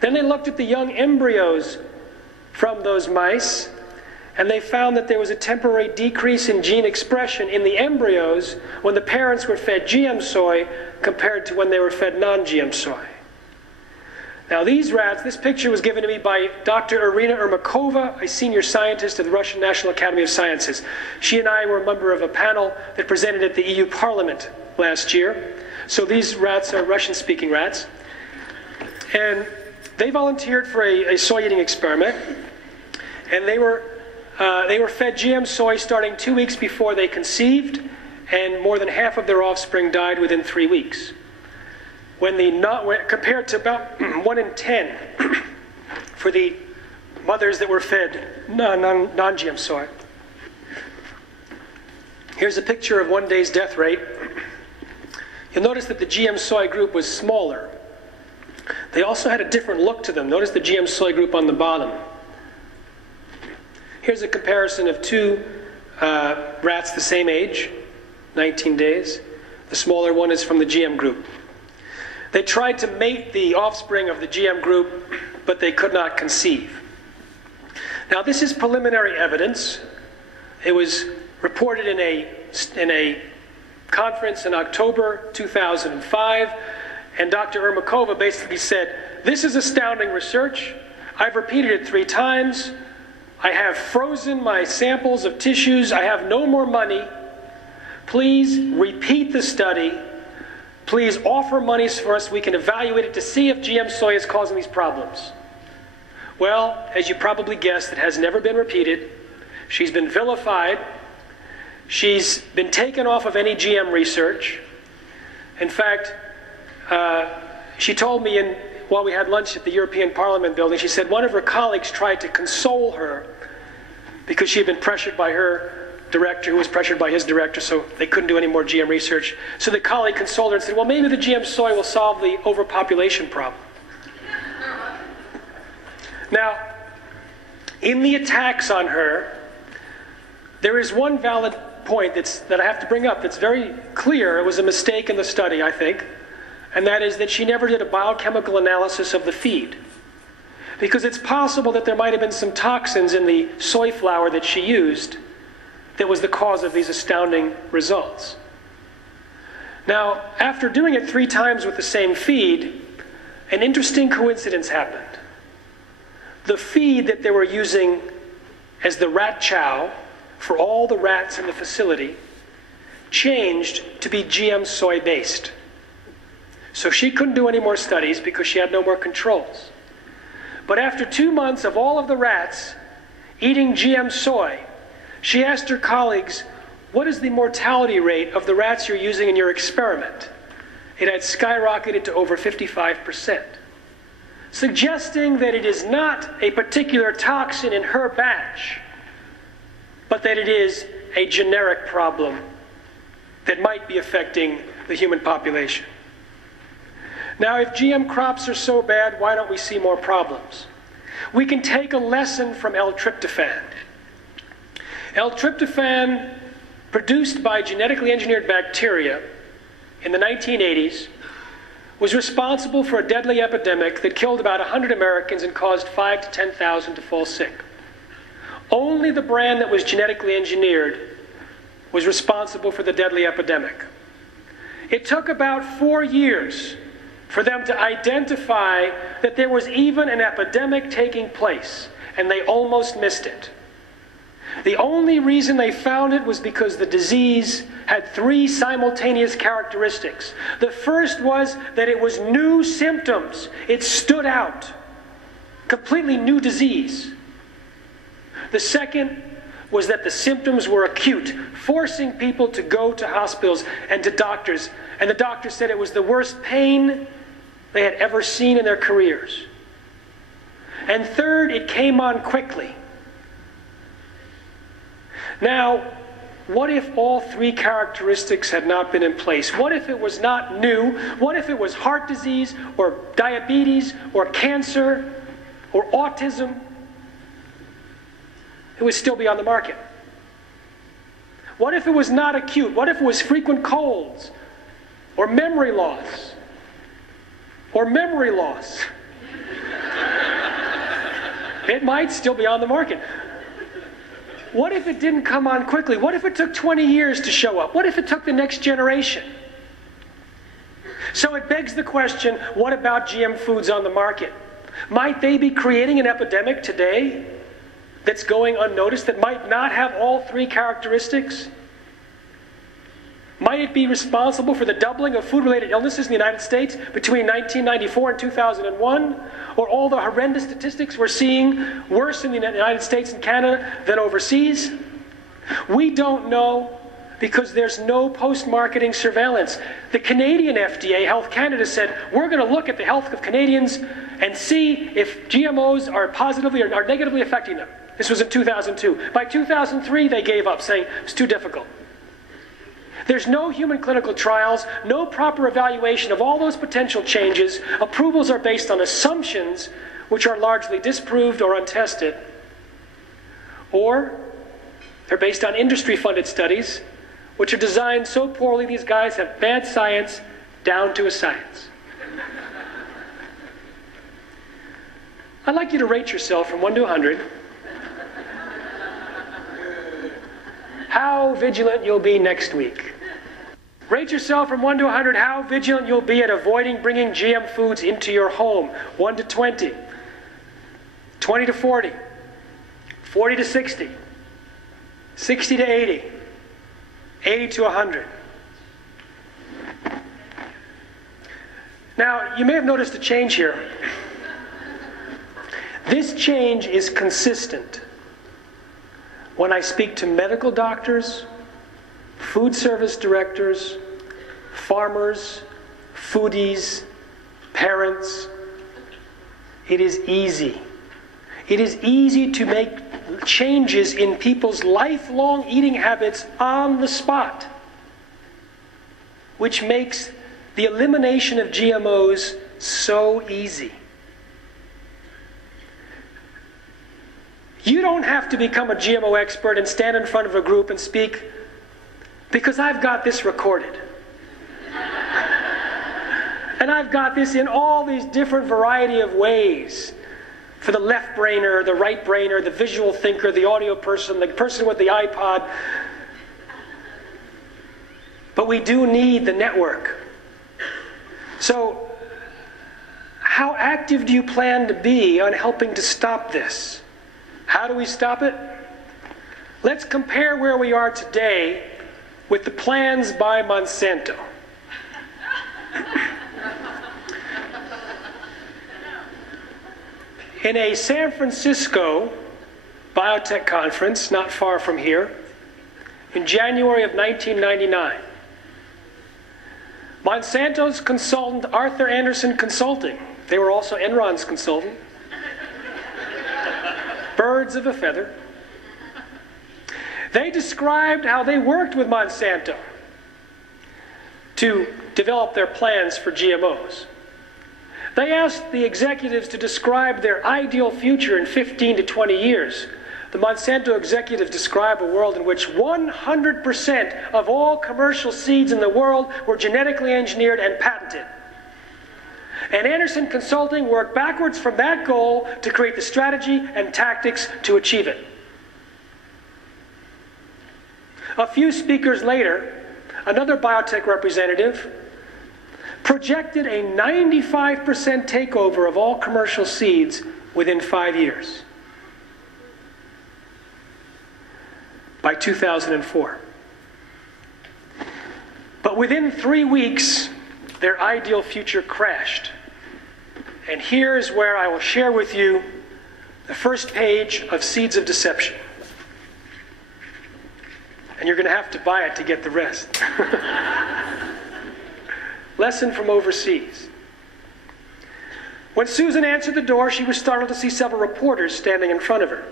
Then they looked at the young embryos from those mice, and they found that there was a temporary decrease in gene expression in the embryos when the parents were fed GM soy compared to when they were fed non-GM soy. Now these rats, this picture was given to me by Dr. Irina Ermakova, a senior scientist at the Russian National Academy of Sciences. She and I were a member of a panel that presented at the EU Parliament last year. So these rats are Russian-speaking rats. And they volunteered for a soy-eating experiment. And they were fed GM soy starting 2 weeks before they conceived, and more than half of their offspring died within 3 weeks. Compared to about 1 in 10 for the mothers that were fed non-GM soy. Here's a picture of 1 day's death rate. You'll notice that the GM soy group was smaller. They also had a different look to them. Notice the GM soy group on the bottom. Here's a comparison of two rats the same age, 19 days. The smaller one is from the GM group. They tried to mate the offspring of the GM group, but they could not conceive. Now this is preliminary evidence. It was reported in a conference in October 2005, and Dr. Ermakova basically said, "This is astounding research. I've repeated it 3 times. I have frozen my samples of tissues. I have no more money. Please repeat the study. Please offer monies for us so we can evaluate it to see if GM soy is causing these problems." Well, as you probably guessed, it has never been repeated. She's been vilified. She's been taken off of any GM research. In fact, she told me while we had lunch at the European Parliament building, she said one of her colleagues tried to console her because she had been pressured by her director, who was pressured by his director, so they couldn't do any more GM research. So the colleague consoled her and said, well, maybe the GM soy will solve the overpopulation problem. Now, in the attacks on her, there is one valid point that I have to bring up that's very clear. It was a mistake in the study, I think, and that is that she never did a biochemical analysis of the feed. Because it's possible that there might have been some toxins in the soy flour that she used that was the cause of these astounding results. Now, after doing it 3 times with the same feed, an interesting coincidence happened. The feed that they were using as the rat chow for all the rats in the facility changed to be GM soy based. So she couldn't do any more studies because she had no more controls. But after 2 months of all of the rats eating GM soy, she asked her colleagues, what is the mortality rate of the rats you're using in your experiment? It had skyrocketed to over 55%, suggesting that it is not a particular toxin in her batch, but that it is a generic problem that might be affecting the human population. Now, if GM crops are so bad, why don't we see more problems? We can take a lesson from L-tryptophan. L-tryptophan, produced by genetically engineered bacteria in the 1980s, was responsible for a deadly epidemic that killed about 100 Americans and caused 5,000 to 10,000 to fall sick. Only the brand that was genetically engineered was responsible for the deadly epidemic. It took about 4 years for them to identify that there was even an epidemic taking place, and they almost missed it. The only reason they found it was because the disease had 3 simultaneous characteristics. The first was that it was new symptoms. It stood out. Completely new disease. The second was that the symptoms were acute, forcing people to go to hospitals and to doctors. And the doctor said it was the worst pain they had ever seen in their careers. And third, it came on quickly. Now, what if all 3 characteristics had not been in place? What if it was not new? What if it was heart disease, or diabetes, or cancer, or autism? It would still be on the market. What if it was not acute? What if it was frequent colds, or memory loss? Or memory loss? It might still be on the market. What if it didn't come on quickly? What if it took 20 years to show up? What if it took the next generation? So it begs the question, what about GM foods on the market? Might they be creating an epidemic today that's going unnoticed, that might not have all three characteristics? Might it be responsible for the doubling of food-related illnesses in the United States between 1994 and 2001? Or all the horrendous statistics we're seeing worse in the United States and Canada than overseas? We don't know because there's no post-marketing surveillance. The Canadian FDA, Health Canada, said, we're going to look at the health of Canadians and see if GMOs are positively or are negatively affecting them. This was in 2002. By 2003, they gave up, saying it's too difficult. There's no human clinical trials, no proper evaluation of all those potential changes. Approvals are based on assumptions which are largely disproved or untested. Or they're based on industry-funded studies which are designed so poorly these guys have bad science down to a science. I'd like you to rate yourself from 1 to 100. How vigilant you'll be next week. Rate yourself from 1 to 100 how vigilant you'll be at avoiding bringing GM foods into your home. 1 to 20, 20 to 40, 40 to 60, 60 to 80, 80 to 100. Now, you may have noticed a change here. This change is consistent when I speak to medical doctors, food service directors, farmers, foodies, parents. It is easy. It is easy to make changes in people's lifelong eating habits on the spot, which makes the elimination of GMOs so easy. You don't have to become a GMO expert and stand in front of a group and speak, because I've got this recorded. And I've got this in all these different variety of ways. For the left brainer, the right brainer, the visual thinker, the audio person, the person with the iPod. But we do need the network. So, how active do you plan to be on helping to stop this? How do we stop it? Let's compare where we are today with the plans by Monsanto. In a San Francisco biotech conference, not far from here, in January of 1999, Monsanto's consultant, Arthur Andersen Consulting, they were also Enron's consultant, birds of a feather, they described how they worked with Monsanto to develop their plans for GMOs. They asked the executives to describe their ideal future in 15 to 20 years. The Monsanto executives described a world in which 100% of all commercial seeds in the world were genetically engineered and patented. And Andersen Consulting worked backwards from that goal to create the strategy and tactics to achieve it. A few speakers later, another biotech representative projected a 95% takeover of all commercial seeds within 5 years. By 2004. But within 3 weeks, their ideal future crashed. And here's where I will share with you the first page of Seeds of Deception. And you're going to have to buy it to get the rest. Lesson from overseas. When Susan answered the door, she was startled to see several reporters standing in front of her.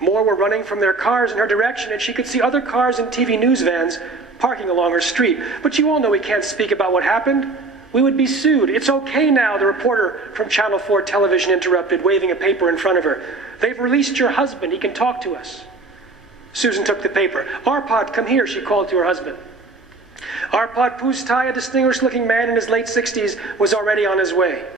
More were running from their cars in her direction, and she could see other cars and TV news vans parking along her street. But you all know we can't speak about what happened. We would be sued. It's okay now, the reporter from Channel 4 television interrupted, waving a paper in front of her. They've released your husband. He can talk to us. Susan took the paper. Arpad, come here, she called to her husband. Arpad Pustai, a distinguished-looking man in his late 60s, was already on his way.